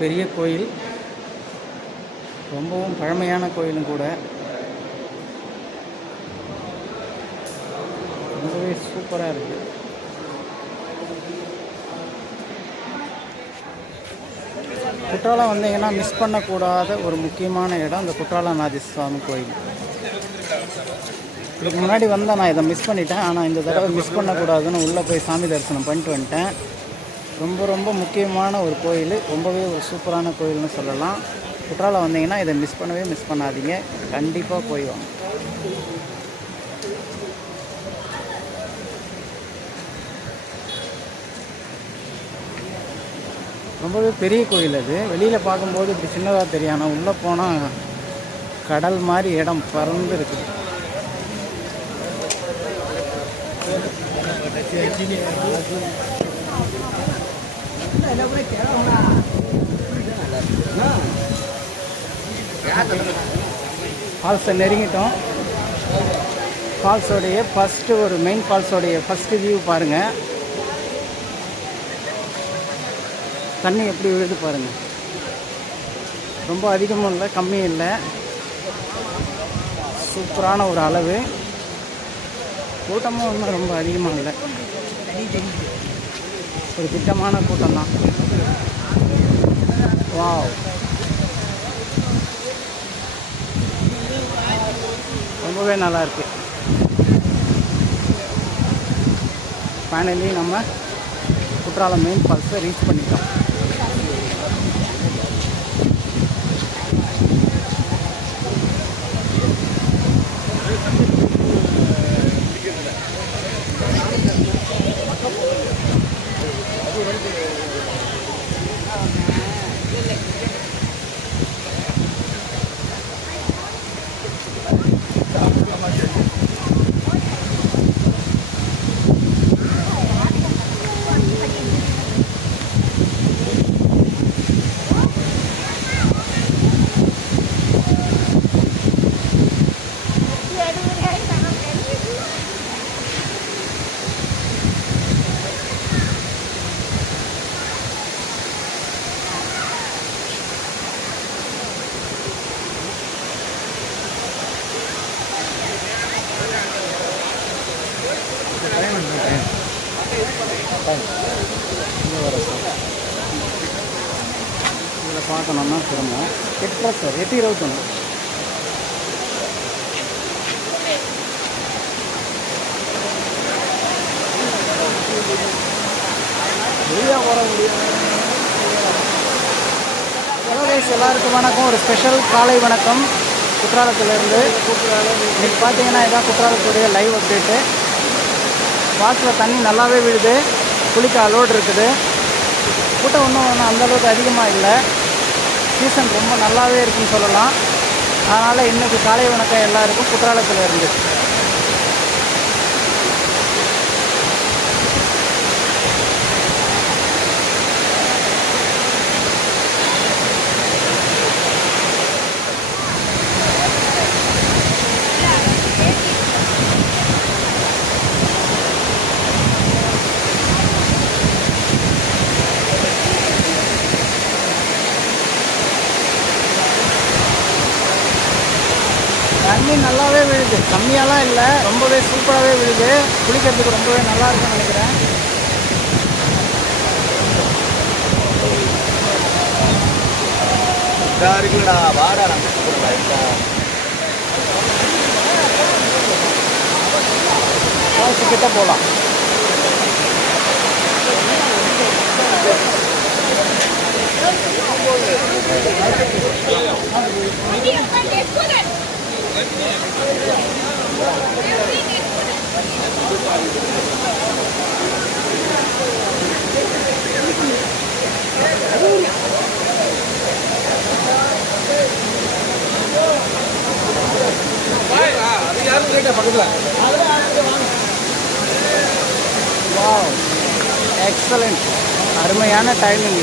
பெரிய கோயில். ரொம்பவும் பழமையான கோயிலும் கூட. ரொம்பவே சூப்பராக இருக்குது குற்றாலம் வந்தீங்கன்னா மிஸ் பண்ணக்கூடாத ஒரு முக்கியமான இடம் இந்த குற்றாலநாதி சுவாமி கோயில். இதுக்கு முன்னாடி வந்தால் நான் இதை மிஸ் பண்ணிட்டேன். ஆனால் இந்த தடவை மிஸ் பண்ணக்கூடாதுன்னு உள்ளே போய் சாமி தரிசனம் பண்ணிட்டு வந்துட்டேன். ரொம்ப ரொம்ப முக்கியமான ஒரு கோயில். ரொம்பவே ஒரு சூப்பரான கோயில்னு சொல்லலாம். குற்றாலம் வந்தீங்கன்னா இதை மிஸ் பண்ணவே மிஸ் பண்ணாதீங்க. கண்டிப்பாக போய் வாங்க. ரொம்பவே பெரிய கோயில் அது. வெளியில் பார்க்கும்போது இப்படி சின்னதாக தெரியும். ஆனால் உள்ளே போனால் கடல் மாதிரி இடம் பறந்து இருக்குது ஃபால்ஸை நெருங்கிட்டோம். ஃபால்ஸோடைய ஃபஸ்ட்டு ஒரு மெயின் ஃபால்ஸோடைய ஃபஸ்ட்டு வியூ பாருங்கள் தண்ணி எப்படி விழுது பாருங்கள் ரொம்ப அதிகமும் இல்லை கம்மியும் இல்லை. சூப்பரான ஒரு அளவு. கூட்டமும் ஒன்றும் ரொம்ப அதிகமாக இல்லை. ஒரு திட்டமான கூட்டம் தான் வாவ். ரொம்பவே நல்லா இருக்கு. ஃபைனலி நம்ம குற்றாலம் மெயின் ஃபால்ஸை ரீச் பண்ணிட்டோம். இதில் பார்க்கணுன்னா திரும்ப. எட்டு சார் எட்டு இருபத்தொன்று வெளியாக வர முடியும். எல்லாருக்கும் வணக்கம். ஒரு ஸ்பெஷல் காலை வணக்கம். குற்றாலத்திலேருந்து. இன்னைக்கு பார்த்தீங்கன்னா இதான் குற்றாலத்துடைய லைவ் அப்டேட்டு வாட்டில் தண்ணி நல்லாவே விழுது. குளிக்க அலோடு இருக்குது. கூட்டம் ஒன்றும் ஒன்றும் அந்தளவுக்கு அதிகமாக இல்லை. சீசன் ரொம்ப நல்லாவே இருக்குன்னு சொல்லலாம். அதனால் இன்றைக்கி காலை வணக்கம் எல்லாருக்கும் குற்றாலத்தில் இருந்துச்சு தண்ணி நல்லாவே விழுது. கம்மியாலாம் இல்லை. ரொம்பவே சூப்பராகவே விழுது. குளிக்கிறதுக்கு ரொம்பவே நல்லா இருக்கும்னு நினைக்கிறேன். இருக்குடா வாடா கிட்ட போகலாம் வாவ் எக்ஸலண்ட் அருமையான டைமிங்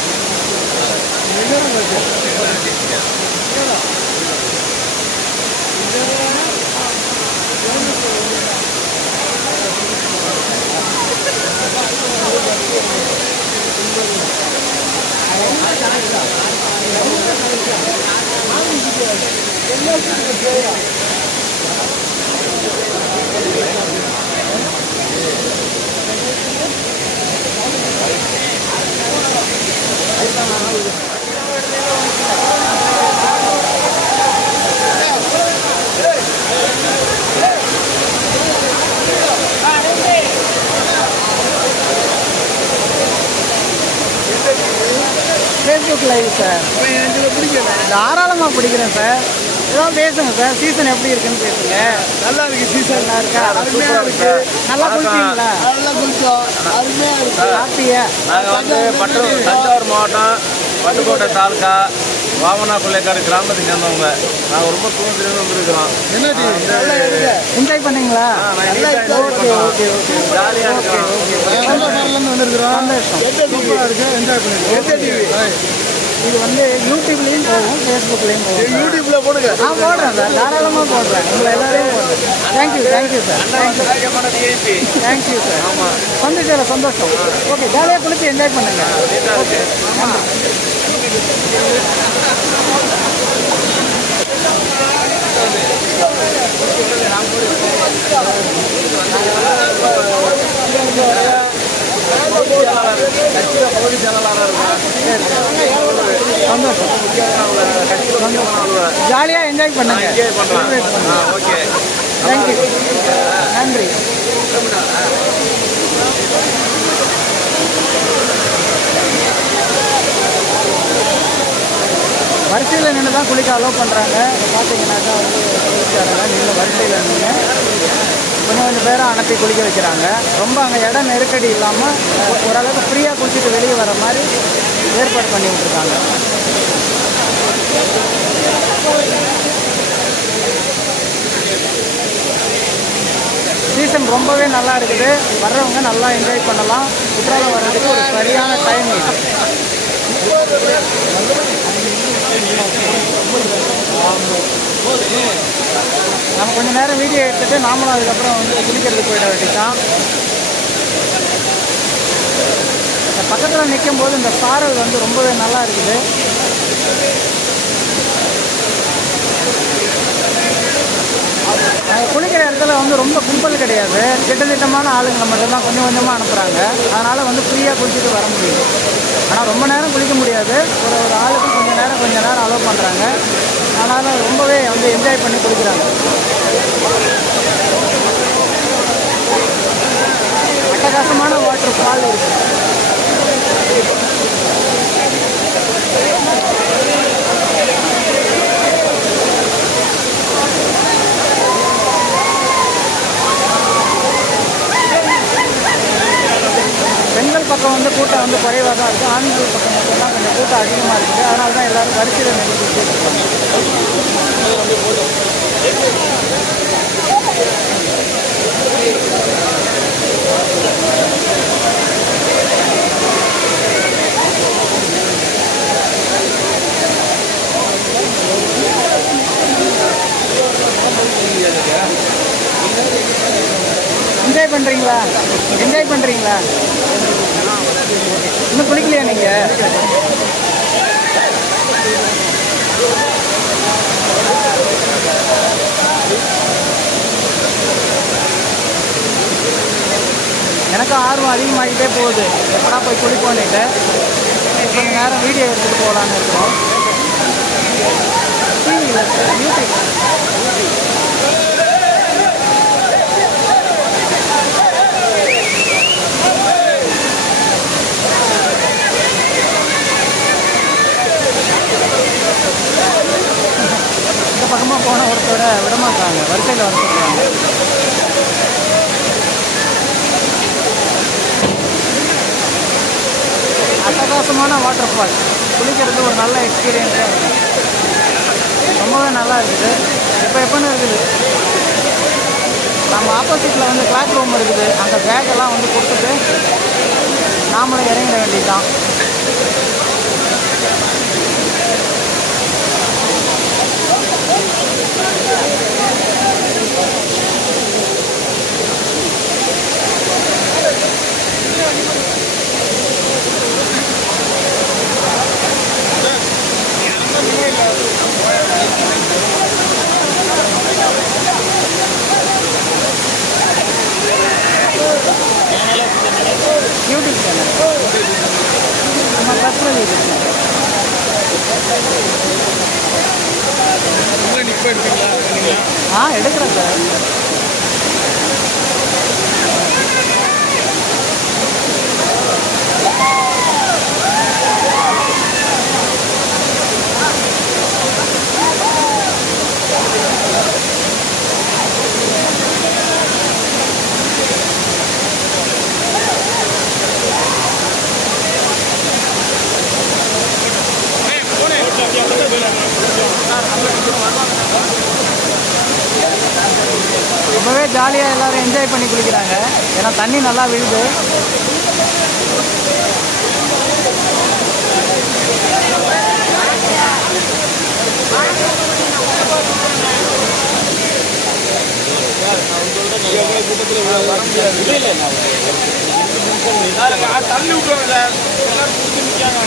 தாராளமாக பிடிக்கிறேன் சார். ஏதாவது பேசுங்க சார். சீசன் எப்படி இருக்குன்னு பேசுங்க. நல்லா இருக்கு சீசன் நல்லா இருக்கா? அருமையா இருக்கு. நல்லா குளிப்பீங்களா நல்லா குளிச்சோம் அருமையா இருக்கு. ஹாப்பியா? நாங்கள் வந்து பட்டு தஞ்சாவூர் மாவட்டம் பட்டுக்கோட்டை தாலுக்கா வாமனா பிள்ளைக்காடு கிராமத்தை சேர்ந்தவங்க. நாங்கள் ரொம்ப தூரத்துலேருந்து வந்திருக்கிறோம். என்ன என்ஜாய் பண்ணீங்களா? ஓகே ஓகே ஓகே ஜாலியாக இருக்கிறோம் சந்தோஷம். என்ஜாய் பண்ணுங்க. இது வந்து யூடியூப்லேயும் போகும் ஃபேஸ்புக்லேயும் போகும். யூடியூப்ல போடுங்க. நான் போடுறேன் சார். தாராளமாக போடுறேன். உங்களை எல்லாரையும் போடுறேன். Thank you thank you sir thank you sir ஆமாம் வந்துச்சு சந்தோஷம். ஓகே ஜாலியாக குளிச்சு என்ஜாய் பண்ணுங்க. ஓகே ஆமாம் கட்சியில் பகுதி செயலாளராக இருக்கேன் சந்தோஷம் கட்சியில் ஜாலியாக என்ஜாய் பண்ணுங்க. என்ஜாய் ஆ ஓகே தேங்க்யூ நன்றி. வரிசையில் நின்று தான் குளிக்க அலோவ் பண்ணுறாங்க பார்த்தீங்கன்னாக்கா வந்து நின்று வரிசையில் நின்று கொஞ்சம் பேரை அனுப்பி குளிக்க வைக்கிறாங்க. ரொம்ப அங்கே இடம் நெருக்கடி இல்லாமல் ஓரளவுக்கு ஃப்ரீயாக குளிச்சுட்டு வெளியே வர மாதிரி ஏற்பாடு பண்ணி விட்டுருக்காங்க. சீசன் ரொம்பவே நல்லா இருக்குது. வர்றவங்க நல்லா என்ஜாய் பண்ணலாம். குற்றாலம் வர்றதுக்கு ஒரு சரியான டைம் இது. நம்ம கொஞ்ச நேரம் வீடியோ எடுத்துட்டு நாமளும் அதுக்கப்புறம் வந்து குளிக்கிறதுக்கு போயிட வேண்டியதான் இந்த பக்கத்தில் நிற்கும் போது இந்த சாரல் வந்து ரொம்பவே நல்லா இருக்குது. குளிக்கிற இடத்துல வந்து ரொம்ப கும்பல் கிடையாது. திட்டத்திட்டமான ஆளுங்களை மட்டும்தான் கொஞ்சம் கொஞ்சமாக அனுப்புகிறாங்க அதனால் வந்து ஃப்ரீயாக குளிச்சுட்டு வர முடியும் ஆனால் ரொம்ப நேரம் குளிக்க முடியாது. ஒரு ஒரு ஆளுக்கு கொஞ்சம் நேரம் கொஞ்சம் நேரம் அலோவ் பண்ணுறாங்க ஆனாலும் ரொம்பவே வந்து என்ஜாய் பண்ணி கொடுக்குறாங்க. அட்டகாசமான வாட்டர் ஃபால் இருக்குது பெண்கள் பக்கம் வந்து கூட்டம் வந்து குறைவாக தான் இருக்குது ஆண்கள் பக்கம் கூட்டம் அதிகமாக இருக்குது. அதனால தான் எல்லோரும் வரிசையில் நிறுத்திட்டு என்ஜாய் பண்ணுறீங்களா என்ஜாய் பண்ணுறீங்களா இன்னும் குளிக்கலையா நீங்கள் எனக்கும் ஆர்வம் அதிகமாகிட்டே போகுது. எப்படா போய் குளிப்போன்னுட்டு இப்போ நேரம் வீடியோ எடுத்துகிட்டு போகலான்னு இருக்கோம். இந்த பக்கமாக போன ஒருத்தரை விடமாட்டாங்க. வரிசையில் வர சொல்லுவாங்க அட்டகாசமான வாட்டர் ஃபால் குளிக்கிறது ஒரு நல்ல எக்ஸ்பீரியன்ஸாக இருக்கும் ரொம்பவே நல்லா இருக்குது. இப்போ எப்போன்னு இருக்குது? நம்ம ஆப்போசிட்டில் வந்து கிளாஸ் ரூம் இருக்குது. அந்த பேக்கெல்லாம் வந்து கொடுத்துட்டு நாமளும் இறங்கிட வேண்டியதுதான். ஆ எடுக்கிறேன் சார். ரொம்பவே ஜாலியாக எல்லாரும் என்ஜாய் பண்ணி குளிக்கிறாங்க. ஏன்னா தண்ணி நல்லா விழுது. தள்ளி விட்டுருவாங்க சார். எல்லாரும் பிடிச்சி நிற்காங்க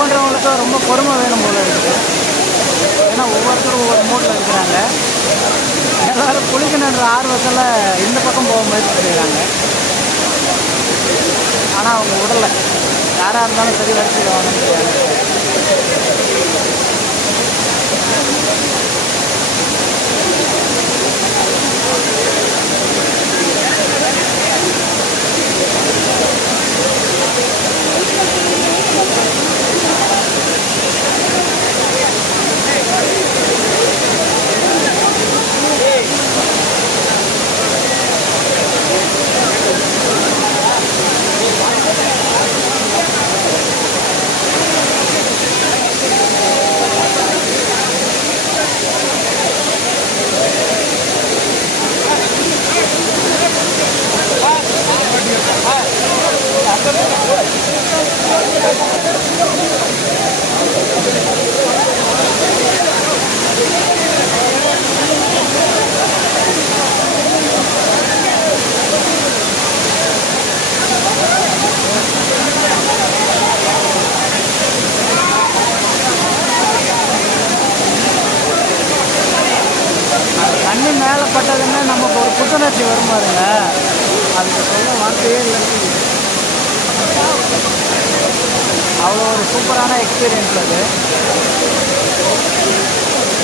பண்ணுறவங்களுக்கு ரொம்ப பொறுமை வேணும் போல இருக்குது. ஏன்னா ஒவ்வொருத்தரும் ஒவ்வொரு மூட்டில் இருக்கிறாங்க. எல்லோரும் குளிக்கணுன்ற ஆர்வத்தில் இந்த பக்கம் போக முயற்சி செய்கிறாங்க ஆனால் அவங்க விடலை. யாராக இருந்தாலும் சரி வரிசையில் வாங்கன்னு தண்ணி மேலே பட்டதுன்னா நமக்கு ஒரு புத்துணர்ச்சி வரும் பாருங்க. அதுக்கு சொல்ல வார்த்தையே இல்லை. அவ்வளோ ஒரு சூப்பரான எக்ஸ்பீரியன்ஸ் அது.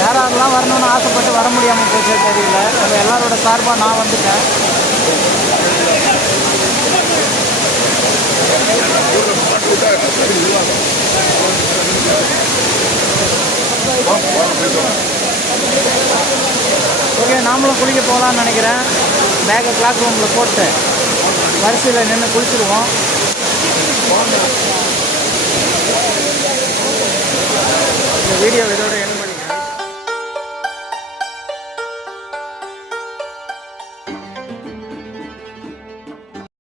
யாரெல்லாம் வரணும்னு ஆசைப்பட்டு வர முடியாமல் போச்சே தெரியல. அது எல்லாரோட சார்பாக நான் வந்துட்டேன். ஓகே நாமளும் குளிக்க போகலான்னு நினைக்கிறேன். பேக்கை கிளாஸ் ரூமில் போட்டு வரிசையில் நின்று குளிச்சிடுவோம் இந்த வீடியோ இதோட